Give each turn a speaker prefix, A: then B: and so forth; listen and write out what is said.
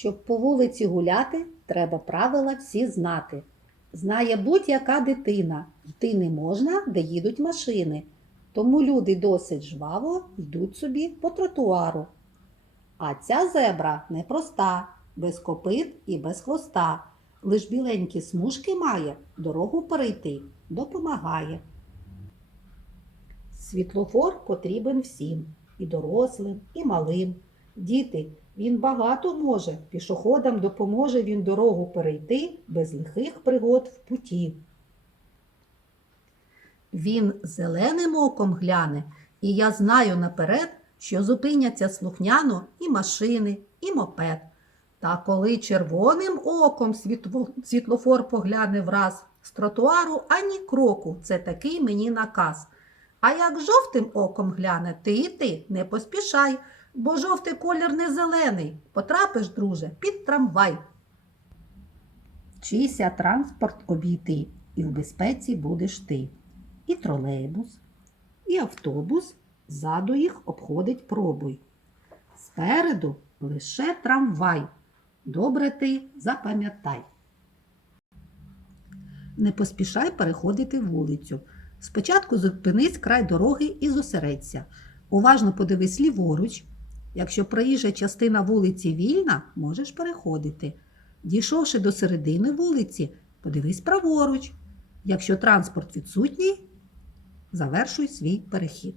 A: Щоб по вулиці гуляти, треба правила всі знати. Знає будь-яка дитина, йти не можна, де їдуть машини. Тому люди досить жваво йдуть собі по тротуару. А ця зебра непроста, без копит і без хвоста. Лиш біленькі смужки має, дорогу перейти допомагає. Світлофор потрібен всім, і дорослим, і малим. Діти, він багато може, пішоходам допоможе він дорогу перейти без лихих пригод в путі. Він зеленим оком гляне, і я знаю наперед, що зупиняться слухняно і машини, і мопед. Та коли червоним оком світлофор погляне враз з тротуару ані кроку, це такий мені наказ. А як жовтим оком гляне, ти і ти не поспішай, бо жовтий колір не зелений. Потрапиш, друже, під трамвай. Чийся транспорт обійти, і в безпеці будеш ти. І тролейбус, і автобус ззаду їх обходить пробуй. Спереду лише трамвай. Добре ти запам'ятай. Не поспішай переходити вулицю. Спочатку зупинись край дороги і зосередься. Уважно подивись ліворуч. Якщо проїжджа частина вулиці вільна, можеш переходити. Дійшовши до середини вулиці, подивись праворуч. Якщо транспорт відсутній, завершуй свій перехід.